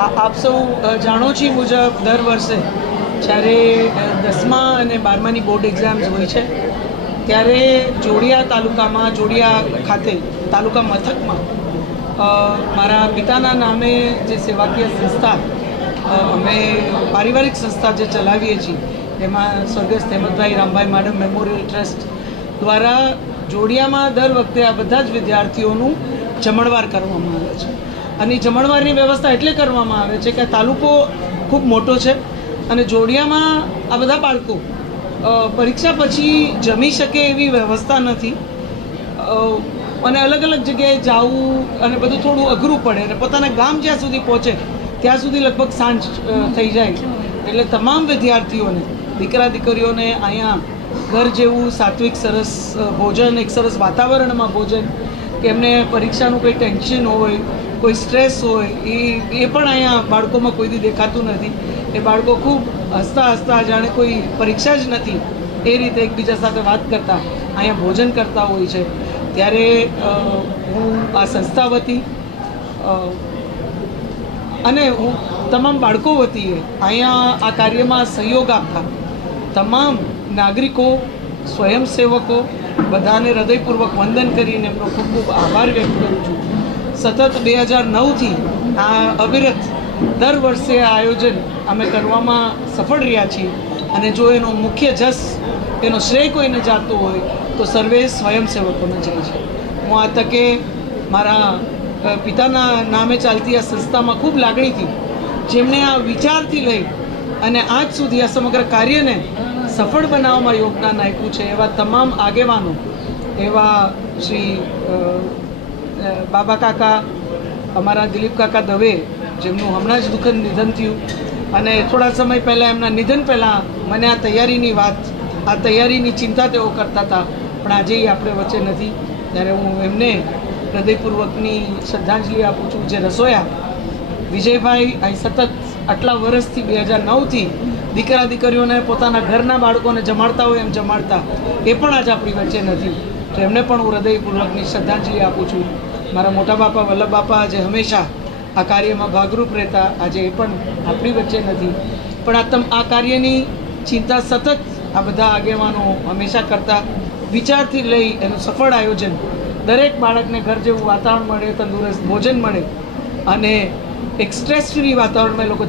આપ સૌ જાણો છો મુજબ દર વર્ષે જ્યારે 10મા અને 12માની બોર્ડ એક્ઝામ્સ હોય છે ત્યારે જોડિયા તાલુકામાં જોડિયા ખાતે તાલુકા મથકમાં મારા પિતાના નામે જે સેવાકીય સંસ્થા અમે પારિવારિક સંસ્થા જે ચલાવીએ છીએ એમાં સ્વર્ગસ્થ હેમંતભાઈ રામભાઈ માડમ મેમોરિયલ ટ્રસ્ટ દ્વારા જોડિયામાં દર વખતે આ બધા જ વિદ્યાર્થીઓનું જમણવાર કરવામાં આવે છે અને જમણવારની વ્યવસ્થા એટલે કરવામાં આવે છે કે આ તાલુકો ખૂબ મોટો છે અને જોડિયામાં આ બધા બાળકો પરીક્ષા પછી જમી શકે એવી વ્યવસ્થા નથી અને અલગ અલગ જગ્યાએ જવું અને બધું થોડું અઘરું પડે અને પોતાના ગામ જ્યાં સુધી પહોંચે ત્યાં સુધી લગભગ સાંજ થઈ જાય એટલે તમામ વિદ્યાર્થીઓને દીકરા દીકરીઓને અહીંયા ઘર જેવું સાત્વિક સરસ ભોજન એક સરસ વાતાવરણમાં ભોજન કે એમને પરીક્ષાનું કોઈ ટેન્શન હોય કોઈ સ્ટ્રેસ હોય એ પણ અહીંયા બાળકોમાં કોઈ દી દેખાતું નથી એ બાળકો ખૂબ હસતા હસતા જાણે કોઈ પરીક્ષા જ નથી એ રીતે એકબીજા સાથે વાત કરતા અહીંયા ભોજન કરતા હોય છે ત્યારે હું આ સંસ્થા વતી અને હું તમામ બાળકો વતીએ અહીંયા આ કાર્યમાં સહયોગ આપતા તમામ નાગરિકો સ્વયંસેવકો બધાને હૃદયપૂર્વક વંદન કરીને એમનો ખૂબ ખૂબ આભાર વ્યક્ત કરું છું સતત 2009થી આ અવિરત દર વર્ષે આ આયોજન અમે કરવામાં સફળ રહ્યા છીએ અને જો એનો મુખ્ય જસ એનો શ્રેય કોઈને જાતો હોય તો સર્વે સ્વયંસેવકોને જાય છે હું આ તકે મારા પિતાના નામે ચાલતી આ સંસ્થામાં ખૂબ લાગણીથી જેમણે આ વિચારથી લઈ અને આજ સુધી આ સમગ્ર કાર્યને સફળ બનાવવામાં યોગદાન આપ્યું છે એવા તમામ આગેવાનો એવા શ્રી બાબા કાકા અમારા દિલીપ કાકા દવે જેમનું હમણાં જ દુઃખદ નિધન થયું અને થોડા સમય પહેલાં એમના નિધન પહેલાં મને આ તૈયારીની ચિંતા તેઓ કરતા હતા પણ આજે એ આપણે વચ્ચે નથી ત્યારે હું એમને હૃદયપૂર્વકની શ્રદ્ધાંજલિ આપું છું જે રસોયા વિજયભાઈ અહીં સતત આટલા વર્ષથી 2009થી દીકરા દીકરીઓને પોતાના ઘરના બાળકોને જમાડતા હોય એમ જમાડતા એ પણ આજ આપણી વચ્ચે નથી તો એમને પણ હું હૃદયપૂર્વકની શ્રદ્ધાંજલિ આપું છું મારા મોટા બાપા વલ્લભ બાપા આજે હંમેશા આ કાર્યમાં ભાગરૂપ રહેતા આજે એ પણ આપણી વચ્ચે નથી પણ આ કાર્યની ચિંતા સતત આ બધા આગેવાનો હંમેશા કરતા વિચારથી લઈ એનું સફળ આયોજન દરેક બાળકને ઘર જેવું વાતાવરણ મળે તંદુરસ્ત ભોજન મળે અને એક સ્ટ્રેસ ફ્રી વાતાવરણમાં એ લોકો